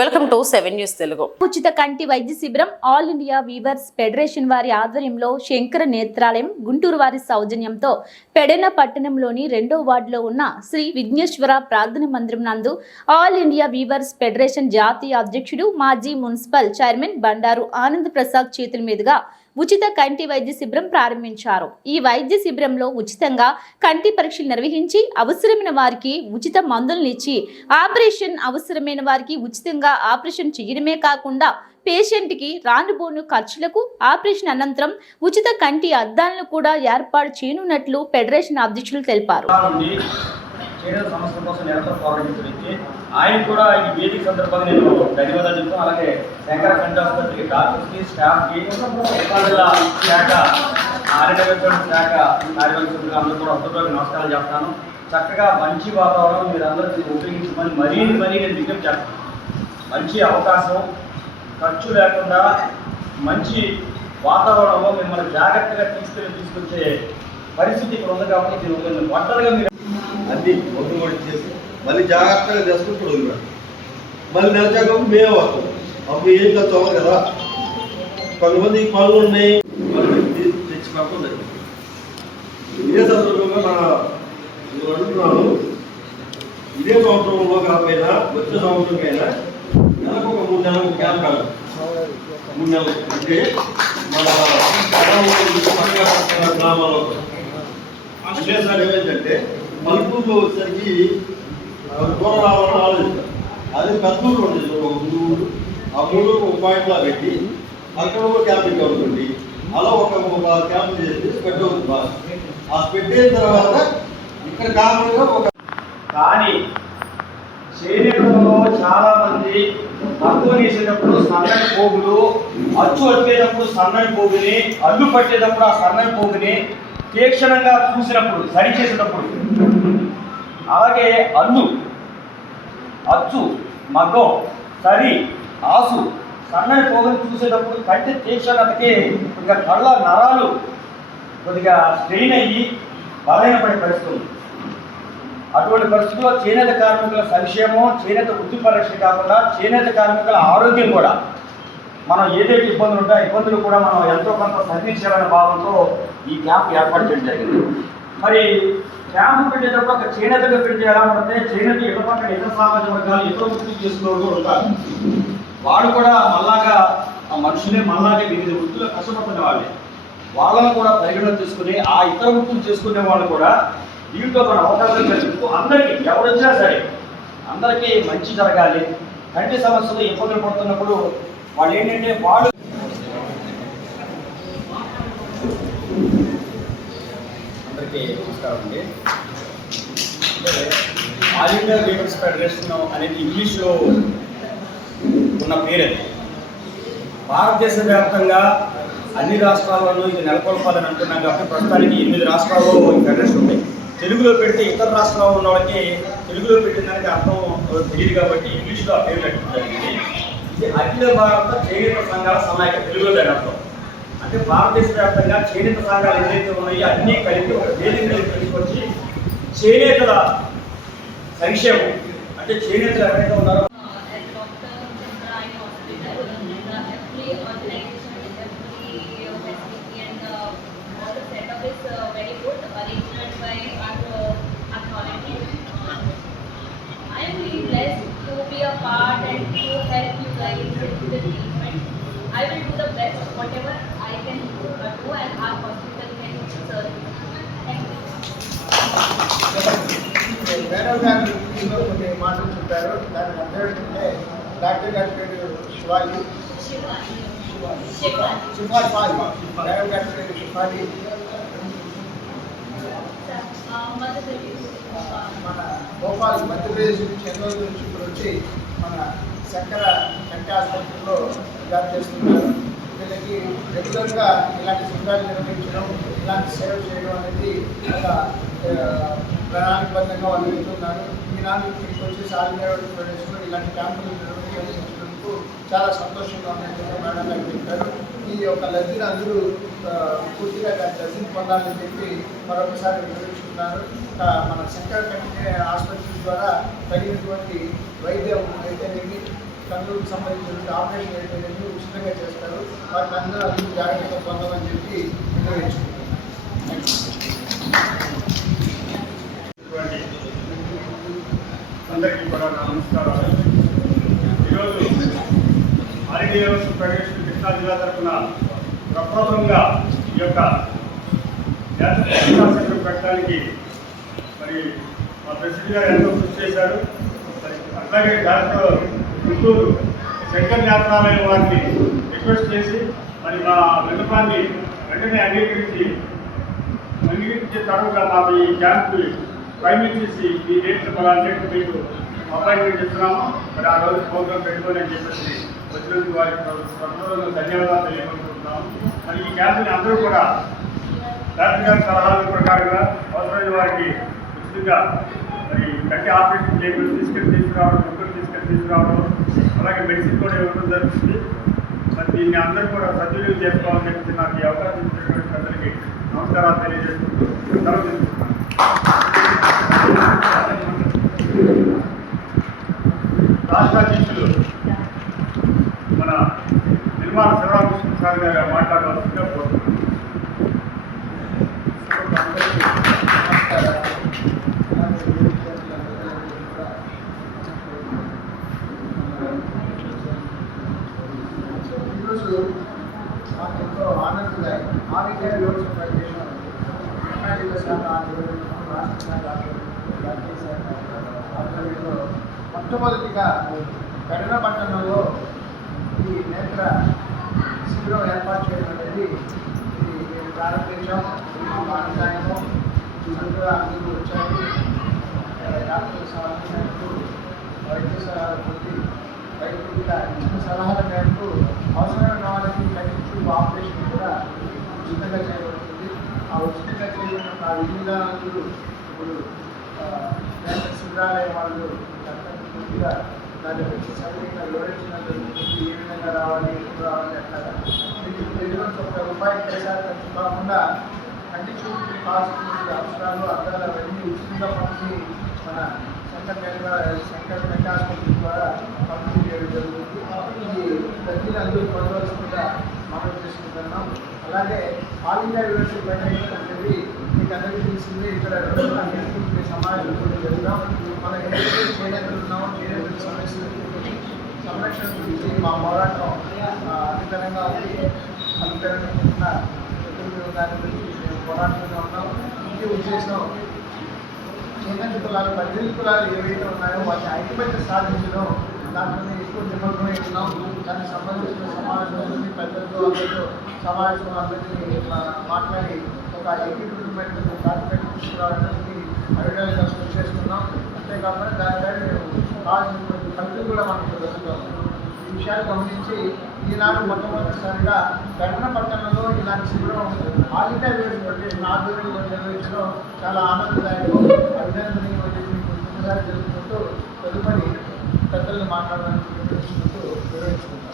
Welcome to 7 news Telugu. ఉచిత కంటి వైద్య శిబిరం ఆల్ ఇండియా వీవర్స్ ఫెడరేషన్ వారి ఆధ్వర్యంలో శంకర నేత్రాలయం గుంటూరు వారి సౌజన్యంతో పెడెన పట్టణంలోని 2వ వార్డులో ఉన్న శ్రీ విఘ్నేశ్వర ప్రార్థన మందిరం నందు ఆల్ ఇండియా వీవర్స్ ఫెడరేషన్ జాతీయ అధ్యక్షుడు మాజీ మున్సిపల్ చైర్మన్ బండారు ఆనంద్ ప్రసాద్ చేతుల మీదుగా ఉచిత కంటి వైద్య శిబిరం ప్రారంభించారు. ఈ వైద్య శిబిరంలో ఉచితంగా కంటి పరీక్షలు నిర్వహించి అవసరమైన వారికి ఉచిత మందులను ఇచ్చి ఆపరేషన్ అవసరమైన వారికి ఉచితంగా ఆపరేషన్ చేయడమే కాకుండా పేషెంట్ కి రానుబోను ఖర్చులకు ఆపరేషన్ అనంతరం ఉచిత కంటి అద్దాలను కూడా ఏర్పాటు చేయనున్నట్లు ఫెడరేషన్ అధ్యక్షులు తెలిపారు. సమస్య కోసం నిరంతరం పోరాడించడానికి ఆయన కూడా ఈ వేదిక సందర్భంగా నేను ధన్యవాదాలు చెప్తూ అలాగే శంకర కంటి ఆసుపత్రికి డాక్టర్స్కి స్టాఫ్కి జిల్లా శాఖ ఆరోగ్య శాఖ కార్యవర్గ సభ్యులు అందరూ కూడా అందరూ నమస్కారాలు చెప్తాను. చక్కగా మంచి వాతావరణం మీరు అందరూ ఉపయోగించమని మరీ నేను విజ్ఞప్తి చేస్తాను. మంచి అవకాశం, ఖర్చు లేకుండా మంచి వాతావరణంలో మిమ్మల్ని జాగ్రత్తగా తీసుకొచ్చే పరిస్థితి ఇక్కడ ఉంది కాబట్టి దీని ఒంటరిగా మీరు అన్నీ మొత్తం కూడా చేసి మళ్ళీ జాగ్రత్తగా చేసుకుంటూ వదిలిపెట్టాం. మళ్ళీ నెలచాకప్పుడు మేమే వస్తాం. అప్పుడు ఏం ఖర్చు అవ్వదు కదా. కొంతమంది పనులు ఉన్నాయి, తెచ్చి పడుతుంది. ఇదే సందర్భంగా నేను అడుగుతున్నాను, ఇదే సంవత్సరంలో కాకపోయినా వచ్చే సంవత్సరంకైనా నెలకు ఒక 3 నెలలకు క్యాంప్ కాదు. 3 నెలలు అంటే మన గ్రామాల్లో విశేషాలు ఏమైందంటే మలుపుల్లో వచ్చేసరికి దూరం రావాలని ఆలోచిస్తారు. అది పెద్దూరు ఉంటుంది, ఒక 3 ఊరు. ఆ 3 ఊరు ఒక పాయింట్లా పెట్టి అక్కడ ఒక క్యాంపింగ్ అవుతుంది. అలా ఒక క్యాంప్ చేసి స్ప్రెడ్ అవుతుంది బాగా. ఆ స్ప్రెడ్ అయిన తర్వాత ఇక్కడ కామన్గా ఒక కానీ చేనేతలో చాలా మంది తక్కువ వేసేటప్పుడు సన్నని పోగులు, అచ్చు వచ్చేటప్పుడు సన్నని పోగుని, అల్లు పట్టేటప్పుడు ఆ సన్నని పోగుని తీక్షణంగా చూసినప్పుడు సరి చేసేటప్పుడు, అలాగే అల్లు, అచ్చు, మగ్గం, సరి, ఆసు, సన్నని పోగుని చూసేటప్పుడు కంటి తీక్షణతకి కొద్దిగా కళ్ళ నరాలు కొద్దిగా స్ట్రెయిన్ అయ్యి బలహీనపడే పరిస్థితులు. అటువంటి పరిస్థితుల్లో చేనేత కార్మికుల సంక్షేమం, చేనేత వృత్తి పరీక్ష కాకుండా చేనేత కార్మికుల ఆరోగ్యం కూడా మనం ఏదైతే ఇబ్బందులు ఉంటాయో ఇబ్బందులు కూడా మనం ఎంతో కొంత సరిచేయాలనే భావంతో ఈ క్యాంప్ ఏర్పాటు చేయడం జరిగింది. మరి క్యాంపు పెట్టేటప్పుడు ఒక చేనేతగా పెడితే ఎలా ఉంటే చేనేత ఇతర పక్కన ఇతర సామాజిక వర్గాలు ఇతర వృత్తి చేసుకునే ఉంటారు. వాళ్ళు కూడా మళ్ళాగా ఆ మనుషులే మళ్ళాగే వివిధ వృత్తుల్లో కష్టపడుతున్న వాళ్ళే. వాళ్ళను కూడా పరిగణన తీసుకుని ఆ ఇతర వృత్తులు చేసుకునే వాళ్ళు కూడా దీంట్లో మన అవకాశం కల్పిస్తూ అందరికీ ఎవరొచ్చినా సరే అందరికీ మంచి జరగాలి. కంటి సమస్యలు ఇబ్బందులు పడుతున్నప్పుడు వాళ్ళు ఏంటంటే వాళ్ళు అందరికీ నమస్కారం అండి. అంటే ఆల్ ఇండియా వీవర్స్ ఫెడరేషన్ అనేది ఇంగ్లీష్లో ఉన్న పేరు. అది భారతదేశ వ్యాప్తంగా అన్ని రాష్ట్రాల్లోనూ ఇది నెలకొల్పాలని అంటున్నాం కాబట్టి ప్రస్తుతానికి 8 రాష్ట్రాల్లో ఈ ఫెడరేషన్ ఉంటాయి. తెలుగులో పెడితే ఇతర రాష్ట్రాల్లో ఉన్న వాళ్ళకి తెలుగులో పెట్టిన దానికి అర్థం తెలియదు కాబట్టి ఇంగ్లీష్లో ఆ పేరు పెట్టడం జరిగింది. ఇది అఖిల భారత చేనేత సంఘాల సమాఖ్య, తెలుగులో దాని అర్థం. అంటే భారతదేశ వ్యాప్తంగా చేనేత సంఘాలు ఏదైతే ఉన్నాయో అన్నీ కలిపి ఒక వేదిక మీద తీసుకొచ్చి చేనేతల సంక్షేమం, అంటే చేనేతలు ఎవరైతే ఉన్నారో part and to help you guys with the treatment. I will do the best, whatever I can do and our hospital can serve. Thank you. Madam గారు కొన్ని మాటలు చెప్పారు. దానికి అర్థం ఏంటంటే డాక్టర్ గారి పేరు శివాజీ, మేడం గారి పేరు శివాజీ. మన భోపాల్ మధ్యప్రదేశ్ నుంచి ఎన్నో నుంచి ఇప్పుడు వచ్చి మన శంకర కంటి ఆసుపత్రిలో జాబ్ చేస్తున్నారు. వీళ్ళకి రెగ్యులర్గా ఇలాంటి శిబిరాలు నిర్వహించడం, ఇలాంటి సేవ చేయడం అనేది ఒక ప్రణాళికబద్ధంగా వాళ్ళు వెళ్తున్నారు. ఈనాడు ఇక్కడికి వచ్చేసి ఆల్ ఇండియా ఫెడరేషన్లో ఇలాంటి క్యాంపులు నిర్వహించినందుకు చాలా సంతోషంగా ఉందని మేడం గారు చెప్పారు. ఈ యొక్క లబ్ధిని అందరూ పూర్తిగా లబ్ధి పొందాలని చెప్పి మరొకసారి వివరించుకున్నారు. మన శంకర కంటి ఆసుపత్రి ద్వారా తగినటువంటి వైద్యం అయితేనేమి కన్నులకు సంబంధించిన ఆపరేషన్ అయిపోయింది ఉచితంగా చేస్తారు. వాటిని అందరూ అన్ని జాగ్రత్తగా పొందమని చెప్పి నిర్ణయించుకుంటున్నాం. అందరికీ కూడా నా నమస్కారాలు. ఈరోజు all India university federation Krishna జిల్లా తరఫున ప్రప్రథమంగా ఈ యొక్క జాతీయ సెంటర్ పెట్టడానికి మరి మా ప్రెసిడెంట్ గారు ఎంతో కృషి చేశారు. మరి అట్లాగే డాక్టర్ గుంటూరు శంకర్ నేత్రాలయం వారిని రిక్వెస్ట్ చేసి మరి మా విన్నపాన్ని వెంటనే అంగీకరించే తరువుగా మాకు ఈ క్యాంపు ప్రైమ్ చేసి ఈ డేట్ డేట్ మీకు అపాయింట్మెంట్ ఇస్తున్నాము. మరి ఆ రోజు ప్రోగ్రాం పెట్టుకొని అని చెప్పేసి వచ్చినందుకు వారికి ప్రజలను ధన్యవాదాలు తెలియజేసుకుంటున్నాము. మరి ఈ క్యాంపుని అందరూ కూడా డాక్టర్ గారి సలహాల ప్రకారంగా అవసరమైన వారికి ఉచితంగా మరి గట్టి ఆపరేషన్ చేయకుండా తీసుకురావడం, ముక్కలు తీసుకురావడం, అలాగే మెడిసిన్ కూడా ఇవ్వడం జరుగుతుంది. మరి దీన్ని అందరూ కూడా సద్వినియోగం చేసుకోవాలని చెప్పి నాకు ఈ అవకాశం ఇచ్చినటువంటి అందరికీ నమస్కారాలు తెలియజేసుకుంటూ సెలవు తీసుకుంటున్నాను. రాష్ట్ర అధ్యక్షులు మన నిర్మల శివరామకృష్ణ సార్ గారు మాట్లాడవలసిందిగా కోరుతున్నాను. ఈరోజు మాకు ఎంతో ఆనందదాయకం. All India university federation Krishna జిల్లా శాఖ ఆధ్వర్యంలో, రాష్ట్ర శాఖ ఆధ్వర్యంలో, జాతీయ శాఖ ఆధ్వర్యంలో మొట్టమొదటిగా పెడన పట్టణంలో ఈ నేత్ర శిబిరం ఏర్పాటు చేయడం అనేది ఇది మేము ప్రారంభించాం. మా ఆనందాయము అందరూ వచ్చారు. డాక్టర్ సలహా మేరకు, వైద్య సలహాల కొద్ది వైద్యులు ఇచ్చిన సలహాల మేరకు అవసరమైన వాళ్ళకి కట్టించు ఆపరేషన్ కూడా ఉచితంగా చేయబడుతుంది. ఆ ఉచితంగా చేయబడిన ఆ విధి విధానాలు ఇప్పుడు శిబిరాలయ వాళ్ళు పూర్తిగా దాని గురించి సరిగ్గా వివరించడం జరుగుతుంది. ఏ విధంగా రావాలి, ఎప్పుడు రావాలి, అట్లాగా మీకు ఎదురు ₹1 పైసా ఖర్చు కాకుండా కంటి చూపుకి కావాల్సిన అవసరాలు, అర్థాలు అవన్నీ ఉచితంగా పంపిణీ మన శంకర్ ఆసుపత్రి ద్వారా పంపిణీ చేయడం జరుగుతుంది. ఈ ప్రతిని అందరూ పొందవలసిందిగా మనం చేసుకుంటున్నాం. అలాగే ఆల్ ఇండియా యూనివర్సిటీ ఫెడరేషన్ అనేది మీకు అందరికీ తెలిసింది. ఇక్కడ సమావేశం కూడా జరుగుతాం. మనం ఏదైతే చేయలేకున్నామో చేయలేని సమస్యల సంరక్షణ గురించి మా పోరాటం అధికంగా అనుకరణ దాని గురించి మేము పోరాటంగా ఉన్నాం. ఇంకే ఉద్దేశం చైతన్య కులాలు, 18 కులాలు ఏవైతే ఉన్నాయో వాటిని ఐక్యమత్య సాధించడం, దాంట్లోనే ఎక్కువ నిమగ్నమై ఉన్నాం. దానికి సంబంధించిన సమావేశాలని పెద్దలతో అందరితో సమావేశం అందరినీ మాట్లాడి ఒక ఏకీకృతమైన కార్యక్రమం తీసుకురావడానికి అభిప్రాయాలు కృషి చేస్తున్నాం. అంతేకాకుండా దానిపై మేము కావాల్సినటువంటి ఖర్చులు కూడా మనకు దొరుకుతాం. ఈ విషయాలు గమనించి ఈనాడు మొట్టమొదటిసారిగా పెడన పట్టణంలో ఇలాంటి శిబిరం ఆల్ ఇండియా యూనివర్సిటీ ఫెడరేషన్ ఆధ్వర్యంలో నిర్వహించడం చాలా ఆనందదాయకం, అభినందనీయం అని చెప్పి జరుగుతుంటూ తదుపరి పెద్దలను మాట్లాడడానికి వివరించుకుంటూ వివరించుకుంటాం.